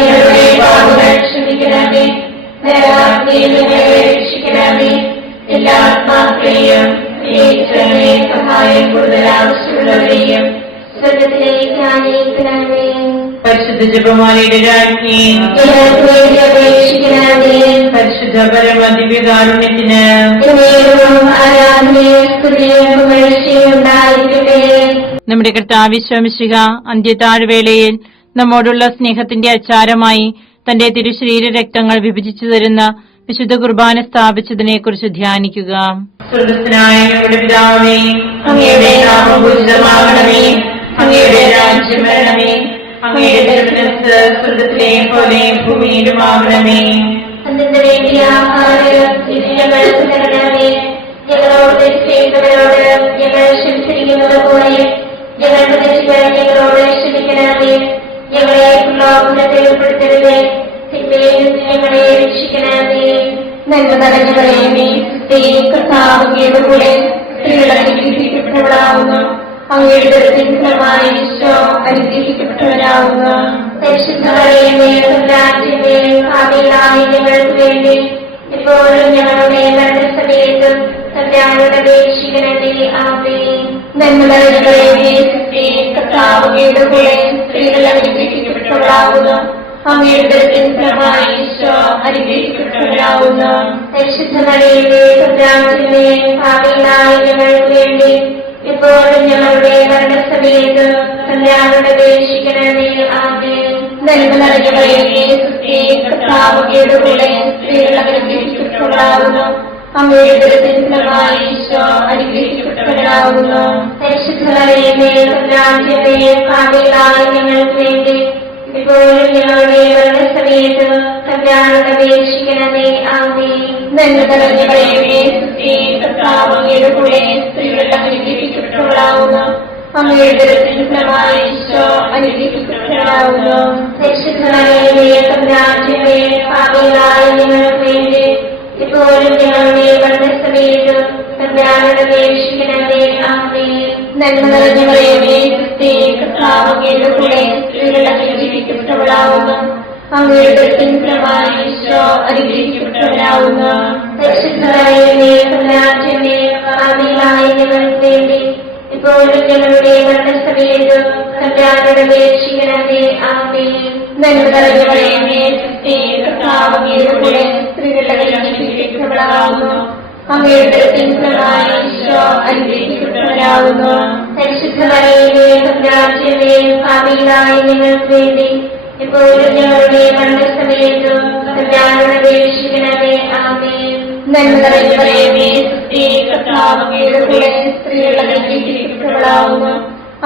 ഞങ്ങളുടെ പാപങ്ങൾ ക്ഷമിക്കണമേ, രക്ഷിക്കണമേ. എല്ലാ ആത്മാക്കളെയും സഹായം കൂടുതൽ ആവശ്യമുള്ളവരെയും സ്വർഗത്തിലേക്ക് ആനയിക്കണമേ. പരിശുദ്ധ ജപമാലയുടെ രാജ്ഞി, അപേക്ഷിക്കണമേ. പരിശുദ്ധ പരമദിവ്യകാരുണ്യത്തിന് ആരാധനയും സ്തുതിയും പുകഴ്ചയും ഉണ്ടായിരിക്കട്ടെ. നമ്മുടെ കർത്താവ് മിശിഹ അന്ത്യതാഴ്വേളയിൽ നമ്മോടുള്ള സ്നേഹത്തിന്റെ അച്ചാരമായി തന്റെ തിരുശരീര രക്തങ്ങൾ വിഭജിച്ചു തരുന്ന വിശുദ്ധ കുർബാന സ്ഥാപിച്ചതിനെക്കുറിച്ച് ധ്യാനിക്കുക. സ്വർഗസ്ഥനായ ഞങ്ങളുടെ പിതാവേ, അങ്ങയുടെ നാമം പൂജിതമാകണമേ. അങ്ങയുടെ രാജ്യം വരണമേ. അങ്ങയുടെ തിരുമനസ്സ് സ്വർഗത്തിലെ പോലെ ഭൂമിയിലുമാകണമേ. അതിന്റെ വേണ്ടിയ ആഹാരം ഞങ്ങൾക്ക് തരണമേ. ഞങ്ങളോട് തെറ്റ് ചെയ്തവരോട് ഞങ്ങൾ ക്ഷമിച്ചിരിക്കുന്നത് പോലെ ഞങ്ങളുടെ തെറ്റുകൾ ഞങ്ങളോട് ക്ഷമിക്കണമേ. ഞങ്ങളെ പ്രലോഭനത്തിൽ ഉൾപ്പെടുത്തരുതേ, തിന്മയിൽ നിന്ന് ഞങ്ങളെ രക്ഷിക്കണമേ. നന്മ നിറഞ്ഞ മറിയമേ, കർത്താവ് അങ്ങയുടെ കൂടെ സ്ത്രീകൾ അനുഗ്രഹിക്കപ്പെട്ടവളാകുന്നു. അങ്ങയുടെ ഉദരത്തിൻ ഫലമായി ഈശോ അനുഗ്രഹിക്കപ്പെട്ടവനാകുന്നു. പരിശുദ്ധ മറിയമേ, തമ്പുരാന്റമ്മേ, പാപികളായ ഞങ്ങൾക്ക് വേണ്ടി ഇപ്പോഴും ഞങ്ങളുടെ മരണസമയത്തും തമ്പുരാനോട് അപേക്ഷിക്കണമേ. ആമേൻ. നന്മ നിറഞ്ഞ മറിയമേ, കർത്താവ് അങ്ങയുടെ കൂടെ സ്ത്രീകൾ അനുഗ്രഹിക്കപ്പെട്ടവളാകുന്നു. അങ്ങയുടെ ഉദരത്തിൻ ഫലമായി ഈശോ അനുഗ്രഹിക്കപ്പെട്ടവനാകുന്നു. പരിശുദ്ധ മറിയമേ, തമ്പുരാന്റമ്മേ, പാപികളായ ഞങ്ങൾക്ക് വേണ്ടി ഇപ്പോഴും ഞങ്ങളുടെ മരണസമയത്ത് തമ്പുരാനോട് അപേക്ഷിക്കണമേ. ആമേൻ. നന്മ നിറഞ്ഞ മറിയമേ, കർത്താവ് അങ്ങയുടെ കൂടെ സ്ത്രീകൾ അനുഗ്രഹിക്കപ്പെട്ടവളാകുന്നു. അങ്ങയുടെ ഉദരത്തിൻ ഫലമായി ഈശോ അനുഗ്രഹിക്കപ്പെട്ടവനാകുന്നു. പരിശുദ്ധ മറിയമേ, തമ്പുരാന്റമ്മേ, പാപികളായ ഞങ്ങൾക്ക് വേണ്ടി ഇപ്പോഴും ഞങ്ങളുടെ മരണസമയത്ത് തമ്പുരാനോട് അപേക്ഷിക്കണമേ. ആമേൻ. നന്മ നിറഞ്ഞ മറിയമേ, കർത്താവ് അങ്ങയുടെ കൂടെ സ്ത്രീകൾ അനുഗ്രഹിക്കപ്പെട്ടവളാകുന്നു. അങ്ങയുടെ ഉദരത്തിൻ ഫലമായി ഈശോ അനുഗ്രഹിക്കപ്പെട്ടവനാകുന്നു. പരിശുദ്ധ മറിയമേ, തമ്പുരാന്റമ്മേ, പാപികളായ ഞങ്ങൾക്ക് വേണ്ടി ഇപ്പോഴും ഞങ്ങളുടെ മരണസമയത്ത് തമ്പുരാനോട് അപേക്ഷിക്കണമേ. ആമേൻ. നന്മ നിറഞ്ഞ മറിയമേ, കർത്താവ് അങ്ങയുടെ കൂടെ സ്ത്രീകൾ അനുഗ്രഹിക്കപ്പെട്ടവളാകുന്നു. അങ്ങയുടെ ഉദരത്തിൻ ഫലമായി ഈശോ അനുഗ്രഹിക്കപ്പെട്ടവനാകുന്നു. പരിശുദ്ധ മറിയമേ, തമ്പുരാന്റമ്മേ, പാപികളായ ഞങ്ങൾക്ക് വേണ്ടി ഇപ്പോഴും ഞങ്ങളുടെ മരണസമയത്ത് തമ്പുരാനോട് അപേക്ഷിക്കണമേ. ആമേൻ. നന്മ നിറഞ്ഞ മറിയമേ, കർത്താവ് അങ്ങയുടെ കൂടെ സ്ത്രീകൾ അനുഗ്രഹിക്കപ്പെട്ടവളാകുന്നു. അങ്ങയുടെ ഉദരത്തിൻ ഫലമായി ഈശോ അനുഗ്രഹിക്കപ്പെട്ടവനാകുന്നു. പരിശുദ്ധ മറിയമേ, തമ്പുരാന്റമ്മേ, പാപികളായ ഞങ്ങൾക്ക് വേണ്ടി ഇപ്പോഴും ഞങ്ങളുടെ മരണസമയത്ത് തമ്പുരാനോട് അപേക്ഷിക്കണമേ. ആമേൻ. നന്മ നിറഞ്ഞ മറിയമേ, കർത്താവ് അങ്ങയുടെ കൂടെ സ്ത്രീകൾ അനുഗ്രഹിക്കപ്പെട്ടവളാകുന്നു.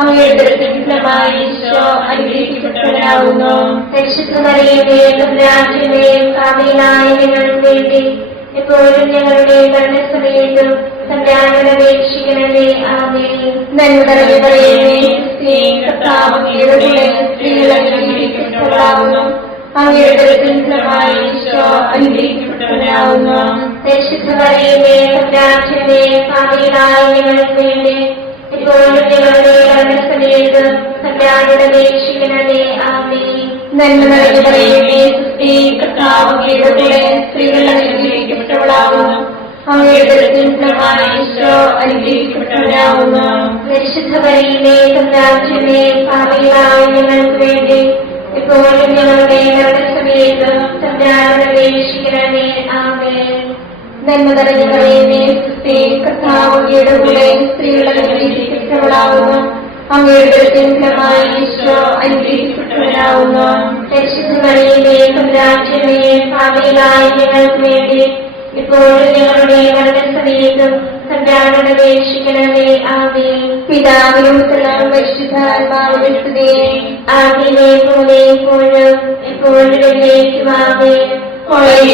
അങ്ങയുടെ ഉദരത്തിൻ ഫലമായി ഈശോ അനുഗ്രഹിക്കപ്പെട്ടവനാകുന്നു. പരിശുദ്ധ മറിയമേ, തമ്പുരാന്റമ്മേ, പാപികളായ ഞങ്ങൾക്ക് വേണ്ടി എപ്പോഴും ഞങ്ങളുടെ മരണസമയത്തും തമ്പുരാനോട് അപേക്ഷിക്കണമേ. ആമേൻ. നന്മ നിറഞ്ഞ മറിയമേ, കർത്താവ് അങ്ങയുടെ കൂടെ സ്ത്രീകൾ അനുഗ്രഹിക്കപ്പെട്ടവളാകുന്നു. അങ്ങയുടെ ഉദരത്തിൻ ഫലമായി ഈശോ അനുഗ്രഹിക്കപ്പെട്ടവനാകുന്നു. പരിശുദ്ധ മറിയമേ, തമ്പുരാന്റെ പാപികളായ ഞങ്ങൾക്ക് വേണ്ടി എപ്പോഴും ഞങ്ങളുടെ മരണസമയത്തും തമ്പുരാനോട് അപേക്ഷിക്കണമേ. ആമേൻ. നന്മ നിറഞ്ഞ മറിയമേ, കർത്താവ് അങ്ങയുടെ കൂടെ സ്ത്രീകൾ അനുഗ്രഹിക്കപ്പെട്ടവളാകുന്നു. അങ്ങയുടെ ഉദരത്തിൻ ഫലമായി ഈശോ അനുഗ്രഹിക്കപ്പെട്ടവനാകുന്നു. പരിശുദ്ധ മറിയമേ, തമ്പുരാന്റെ പാപികളായ ഞങ്ങൾക്ക് വേണ്ടി എപ്പോഴും ഞങ്ങളുടെ മരണസമയത്തും തമ്പുരാനോട് അപേക്ഷിക്കണമേ. ആമേൻ. നന്മ നിറഞ്ഞ മറിയമേ, കർത്താവ് അങ്ങയുടെ കൂടെ സ്ത്രീകൾ അനുഗ്രഹിക്കപ്പെട്ടവളാകുന്നു. അങ്ങയുടെ ഉദരത്തിൻ ഫലമായി ഈശോ അനുഗ്രഹിക്കപ്പെട്ടവനാകുന്നു. പരിശുദ്ധ മറിയമേ, തമ്പുരാന്റെ പാപികളായ ഞങ്ങൾക്ക് വേണ്ടി എപ്പോഴും ഞങ്ങളുടെ മരണസമയത്തും തമ്പുരാനോട് അപേക്ഷിക്കണമേ. ആമേൻ. പിതാവിനും പുത്രനും പരിശുദ്ധാത്മാവിനും സ്തുതി. ആദിയിലെ പോലെ എപ്പോഴും എപ്പോഴും എന്നേക്കും. ആമേൻ.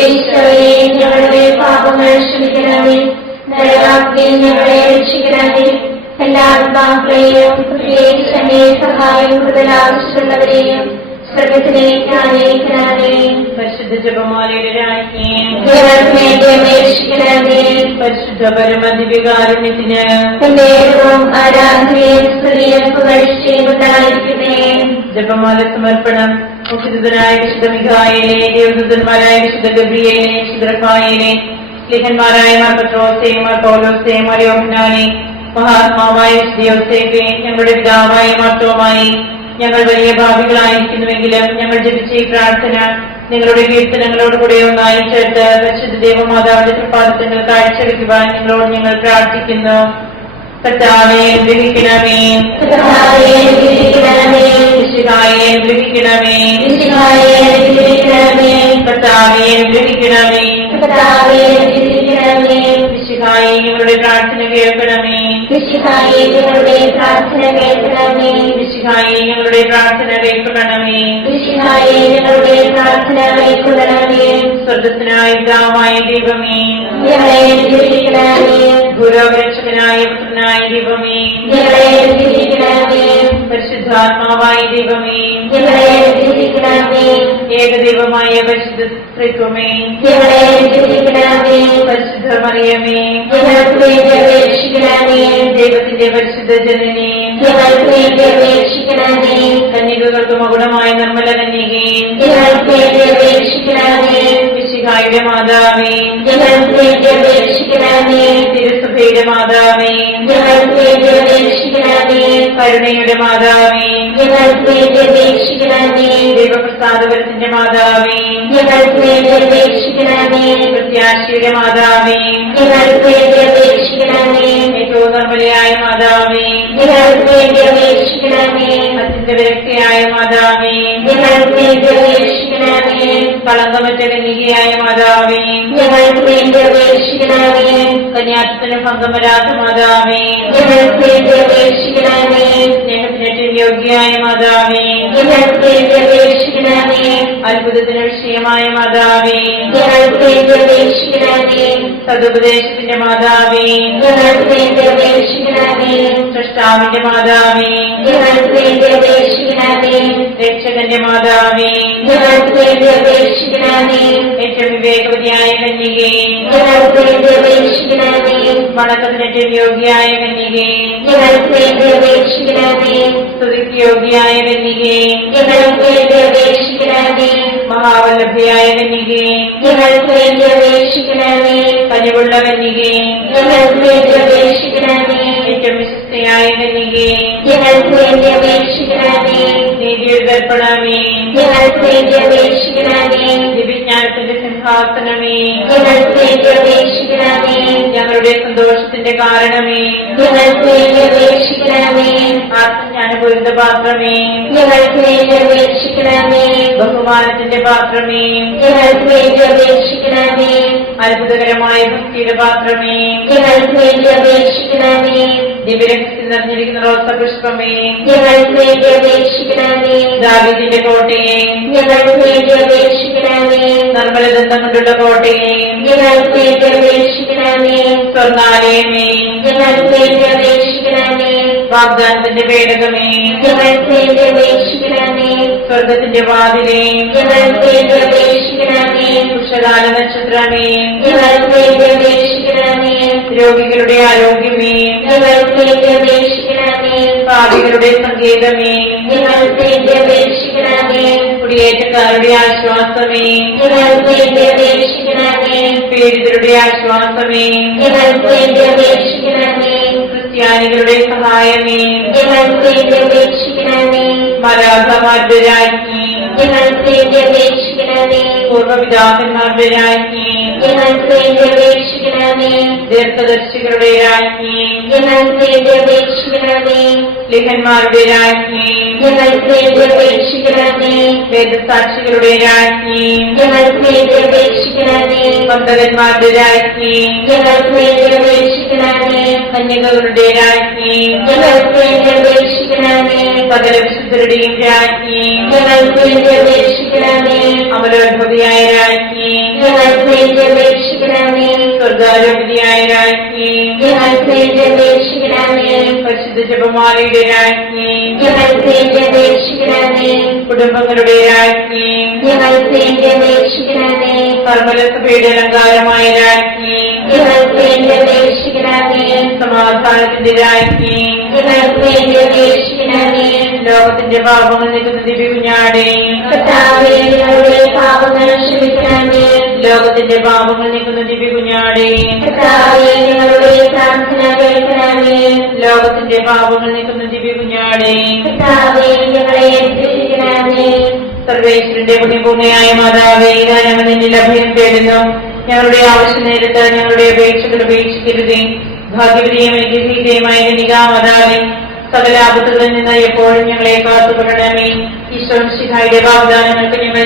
ഈശോയെ, ഞങ്ങളുടെ പാപങ്ങൾ ക്ഷമിക്കണമേ. ദയാവാഗ്ദേ ഞങ്ങളെ രക്ഷിക്കണമേ. എല്ലാ ആത്മാക്കളെയും പ്രത്യേകിച്ച് അങ്ങേ സഹായം കൂടുതൽ ആവശ്യമുള്ളവരെയും സ്വർഗ്ഗത്തിലേക്ക് ആനയിക്കണമേ. പരിശുദ്ധ ജപമാലയുടെ രാജ്ഞി, ഞങ്ങൾക്ക് വേണ്ടി അപേക്ഷിക്കണമേ. പരിശുദ്ധ പരമദിവ്യകാരുണ്യത്തിന് എന്നേരവും ആരാധനയും സ്തുതിയും പുകഴ്ചയും ഉണ്ടായിരിക്കട്ടെ. ജപമാല സമർപ്പണം. മുഖ്യദൂതനായ വിശുദ്ധ മിഖായേലേ, ദേവദൂതന്മാരായ വിശുദ്ധ ഗബ്രിയേലേ, വിശുദ്ധ റഫായേലേ, സ്ലീഹന്മാരായ മാർ പത്രോസേ, മാർ പൗലോസേ, മാർ യോഹന്നാനേ, മഹാത്മാവായ വിശുദ്ധ യോസേഫേ, ഞങ്ങളുടെ പിതാവായ മാർത്തോമായി, ഞങ്ങൾ വലിയ ഭാവികളായിരിക്കുന്നുവെങ്കിലും ഞങ്ങൾ ജപിച്ച ഈ പ്രാർത്ഥന നിങ്ങളുടെ കീർത്തനങ്ങളോട് കൂടെ ഒന്നായി ചേർത്ത് പരിശുദ്ധ ദേവമാതാവിന്റെ പ്രഭാതങ്ങൾ കാഴ്ചവെക്കുവാൻ നിങ്ങളോട് ഞങ്ങൾ പ്രാർത്ഥിക്കുന്നു. കർത്താവേ, അനുഗ്രഹിക്കണമേ. കർത്താവേ, അനുഗ്രഹിക്കണമേ. മിശിഹായെ, അനുഗ്രഹിക്കണമേ. മിശിഹായെ, അനുഗ്രഹിക്കണമേ. കർത്താവേ, അനുഗ്രഹിക്കണമേ. കർത്താവേ, അനുഗ്രഹിക്കണമേ. മിശിഹായെ, ഞങ്ങളുടെ പ്രാർത്ഥന കേൾക്കണമേ. മിശിഹായെ, ഞങ്ങളുടെ പ്രാർത്ഥന കേൾക്കണമേ. മിശിഹായെ, ഞങ്ങളുടെ പ്രാർത്ഥന കേൾക്കണമേ. മിശിഹായെ, ഞങ്ങളുടെ പ്രാർത്ഥന കേൾക്കണമേ. സ്വർഗ്ഗസ്ഥനായ പിതാവായ ദൈവമേ, ഞങ്ങളെ അനുഗ്രഹിക്കണമേ. ഭൂലോകരക്ഷകനായ പുത്രനായ ദൈവമേ, ഞങ്ങളെ അനുഗ്രഹിക്കണമേ. പരിശുദ്ധാത്മാവായ ദൈവമേ, ഞങ്ങളെ അനുഗ്രഹിക്കണമേ. ഏകദൈവമായ പരിശുദ്ധ ത്രിത്വമേ, ഞങ്ങളെ അനുഗ്രഹിക്കണമേ. പരിശുദ്ധ മറിയമേ, ഞങ്ങൾക്ക് വേണ്ടി അപേക്ഷിക്കണമേ. ദൈവത്തിന്റെ പരിശുദ്ധ ജനനേ, ഞങ്ങൾക്ക് വേണ്ടി അപേക്ഷിക്കണമേ. കന്യകകൾക്ക് മകുടമായ നിർമ്മല കന്യകേ, ഞങ്ങൾക്ക് വേണ്ടി അപേക്ഷിക്കണമേ. മിശിഹായുടെ മാതാവേ, ഞങ്ങൾക്ക് വേണ്ടി അപേക്ഷിക്കണമേ. തിരുസഭയുടെ മാതാവേ, ഞങ്ങൾക്ക് വേണ്ടി അപേക്ഷിക്കണമേ. കരുണയുടെ മാതാവേ, ഞങ്ങൾക്ക് വേണ്ടി അപേക്ഷിക്കണമേ. ദൈവപ്രസാദപരത്തിന്റെ മാതാവേ, ഞങ്ങൾക്ക് വേണ്ടി അപേക്ഷിക്കണമേ. പ്രത്യാശയുടെ മാതാവേ, ഞങ്ങൾക്ക് വേണ്ടി അപേക്ഷിക്കണമേ. ഏറ്റവും നിർമ്മലയായ മാതാവേ, ഞങ്ങൾക്ക് വേണ്ടി അപേക്ഷിക്കണമേ. അത്യന്ത വിരക്തിയായ മാതാവേ, ഞങ്ങൾക്ക് വേണ്ടി അപേക്ഷിക്കണമേ. കളങ്കമറ്റ കന്യകയായ മാതാവേ, ഞങ്ങൾക്ക് വേണ്ടി അപേക്ഷിക്കണമേ. കന്യാത്വത്തിന് ഭംഗമരാത്ത മാതാവേ, ഞങ്ങൾക്ക് വേണ്ടി അപേക്ഷിക്കണമേ. സ്നേഹത്തിനേറ്റവും യോഗ്യയായ മാതാവേ, ഞങ്ങൾക്ക് വേണ്ടി അപേക്ഷിക്കണമേ. അത്ഭുതത്തിന് വിഷയമായ മാതാവേ, ഞങ്ങൾക്ക് വേണ്ടി അപേക്ഷിക്കണമേ. സതുപദേശത്തിന്റെ മാതാവേ, ഞങ്ങൾക്ക് വേണ്ടി അപേക്ഷിക്കണമേ. സൃഷ്ടാവിന്റെ മാതാവേ, ഞങ്ങൾക്ക് വേണ്ടി അപേക്ഷിക്കണമേ. രക്ഷകന്റെ മാതാവേ, ഞങ്ങൾക്ക് വേണ്ടി അപേക്ഷിക്കണമേ. ഏറ്റവും വിവേകവതിയായ കന്യകേ, ഞങ്ങൾക്ക് വേണ്ടി അപേക്ഷിക്കണമേ. വണക്കത്തിനേറ്റവും യോഗ്യയായ കന്യകേ, ഞങ്ങൾക്ക് വേണ്ടി അപേക്ഷിക്കണമേ. സ്തുതിക്ക് യോഗ്യയായ കന്യകേ, ഞങ്ങൾക്ക് വേണ്ടി അപേക്ഷിക്കണമേ. മഹാവല്ലഭയായ കന്യകേ, ഞങ്ങൾക്ക് വേണ്ടി അപേക്ഷിക്കണമേ. കനിവുള്ള കന്യകേ, ഞങ്ങൾക്ക് വേണ്ടി അപേക്ഷിക്കണമേ. ഏറ്റവും വിശുദ്ധയായ കന്യകേ, ഞങ്ങൾക്ക് വേണ്ടി അപേക്ഷിക്കണമേ. നീതിയുടെ ദർപ്പണമേ, ഞങ്ങൾക്ക് വേണ്ടി അപേക്ഷിക്കണമേ. ദിവ്യജ്ഞാനത്തിന്റെ സിംഹാസനമേ, ഞങ്ങൾക്ക് വേണ്ടി അപേക്ഷിക്കണമേ. ഞങ്ങളുടെ സന്തോഷത്തിന്റെ കാരണമേ, ഞങ്ങൾക്ക് വേണ്ടി അപേക്ഷിക്കണമേ. ആത്മജ്ഞാനപൂരിത പാത്രമേ, ഞങ്ങൾക്ക് വേണ്ടി അപേക്ഷിക്കണമേ. ബഹുമാനത്തിന്റെ പാത്രമേ, ഞങ്ങൾക്ക് വേണ്ടി അപേക്ഷിക്കണമേ. അത്ഭുതകരമായ ഭക്തിയുടെ പാത്രമേ, ഞങ്ങൾക്ക് വേണ്ടി അപേക്ഷിക്കണമേ. ദിവ്യരഹസ്യ ഹൃദയത്തിൽ നിറഞ്ഞിരിക്കുന്ന റോസപുഷ്പമേ, ഞങ്ങൾക്ക് വേണ്ടി അപേക്ഷിക്കണമേ. ദാവീദിന്റെ കോട്ടയെ, ഞങ്ങൾക്ക് വേണ്ടി അപേക്ഷിക്കണമേ. നിർമ്മലദന്തം കൊണ്ടുള്ള കോട്ടയെ, ഞങ്ങൾക്ക് വേണ്ടി അപേക്ഷിക്കണമേ. സ്വർണ്ണാലയമേ, ഞങ്ങൾക്ക് വേണ്ടി അപേക്ഷിക്കണമേ. വാഗ്ദാനത്തിന്റെ പേടകമേ, ഞങ്ങൾക്ക് വേണ്ടി അപേക്ഷിക്കണമേ. സ്വർഗത്തിന്റെ വാതിലേ, ഞങ്ങൾക്ക് വേണ്ടി അപേക്ഷിക്കണമേ. ഉഷകാല നക്ഷത്രമേ, ഞങ്ങൾക്ക് വേണ്ടി അപേക്ഷിക്കണമേ. രോഗികളുടെ ആരോഗ്യമേ, ഞങ്ങൾക്ക് വേണ്ടി അപേക്ഷിക്കണമേ. പാപികളുടെ സങ്കേതമേ, ഞങ്ങൾക്ക് വേണ്ടി അപേക്ഷിക്കണമേ. കുടിയേറ്റക്കാരുടെ ആശ്വാസമേ, ഞങ്ങൾക്ക് വേണ്ടി അപേക്ഷിക്കണമേ. പീഡിതരുടെ ആശ്വാസമേ, ഞങ്ങൾക്ക് വേണ്ടി അപേക്ഷിക്കണമേ. ക്രിസ്ത്യാനികളുടെ സഹായമേ, ഞങ്ങൾക്ക് വേണ്ടി അപേക്ഷിക്കണമേ. മലാഖമാരുടെ രാജ്ഞി, ഞങ്ങൾക്ക് വേണ്ടി അപേക്ഷിക്കണമേ. പൂർവ്വപിതാക്കന്മാരുടെ രാജ്ഞി, ഞങ്ങൾക്ക് വേണ്ടി അപേക്ഷിക്കണമേ. ദീർഘദർശികളുടെ രാജ്ഞി, ഞങ്ങൾക്ക് വേണ്ടി അപേക്ഷിക്കണമേ. ലിഹന്മാരുടെ രാജ്ഞി, ഞങ്ങൾക്ക് വേണ്ടി അപേക്ഷിക്കണമേ. വേദസാക്ഷികളുടെ രാജ്ഞി, ഞങ്ങൾക്ക് വേണ്ടി അപേക്ഷിക്കണമേ. പന്തകന്മാരുടെ രാജ്ഞി, ഞങ്ങൾക്ക് വേണ്ടി അപേക്ഷിക്കണമേ. കന്യകകളുടെ രാജ്ഞി, ഞങ്ങൾക്ക് വേണ്ടി അപേക്ഷിക്കണമേ. സകല വിശുദ്ധരുടെയും രാജ്ഞി, ഞങ്ങൾക്ക് വേണ്ടി അപേക്ഷിക്കണമേ. അമലോത്ഭവിയായ രാജ്ഞി, ഞങ്ങൾക്ക് വേണ്ടി അപേക്ഷിക്കണമേ. സ്വർഗാരോപതിയായ രാജ്ഞി, ഞങ്ങൾക്ക് വേണ്ടി അപേക്ഷിക്കണമേ. പരിശുദ്ധ ജപമാലയുടെ രാജ്ഞി, ഞങ്ങൾക്ക് വേണ്ടി അപേക്ഷിക്കണമേ. കുടുംബങ്ങളുടെ രാജ്ഞി, ഞങ്ങൾക്ക് വേണ്ടി അപേക്ഷിക്കണമേ. കർമ്മലസഭയുടെ അലങ്കാരമായ രാജ്ഞി, ഞങ്ങൾക്ക് വേണ്ടി അപേക്ഷിക്കണമേ. സമാധാനത്തിന്റെ രാജ്ഞി, ഞങ്ങൾക്ക് വേണ്ടി അപേക്ഷിക്കണമേ. ലോകത്തിന്റെ പാപങ്ങൾ നീക്കുന്ന ദിവ്യകുഞ്ഞാടേ, കർത്താവേ, ഞങ്ങളുടെ പാപങ്ങൾ ക്ഷമിക്കണമേ. ലോകത്തിന്റെ പാപങ്ങൾ നീക്കുന്ന ദിവ്യകുഞ്ഞാടേ, കർത്താവേ, ഞങ്ങളുടെ പ്രാർത്ഥന കേൾക്കണമേ. ലോകത്തിന്റെ പാപങ്ങൾ നീക്കുന്ന ദിവ്യകുഞ്ഞാടേ, കർത്താവേ, ഞങ്ങളെ രക്ഷിക്കണമേ. സർവേശ്വരന്റെ പുണ്യപൂർണ്ണയായ മാതാവേ, ഇതാ ഞങ്ങൾ നിന്നിൽ അഭയം തേടുന്നു. ഞങ്ങളുടെ ആവശ്യ നേരത്ത് ഞങ്ങളുടെ അപേക്ഷകൾ ഉപേക്ഷിക്കരുതേ. ഭാഗ്യവതിയും അനുഗ്രഹീതയുമായ കന്യകാമാതാവേ, സകല ആപത്തുകളിൽ നിന്ന് എപ്പോഴും ഞങ്ങളെ കാത്തുകൊള്ളണമേ. ഈശോ മിശിഹായുടെ വാഗ്ദാനങ്ങൾക്ക് ഞങ്ങൾ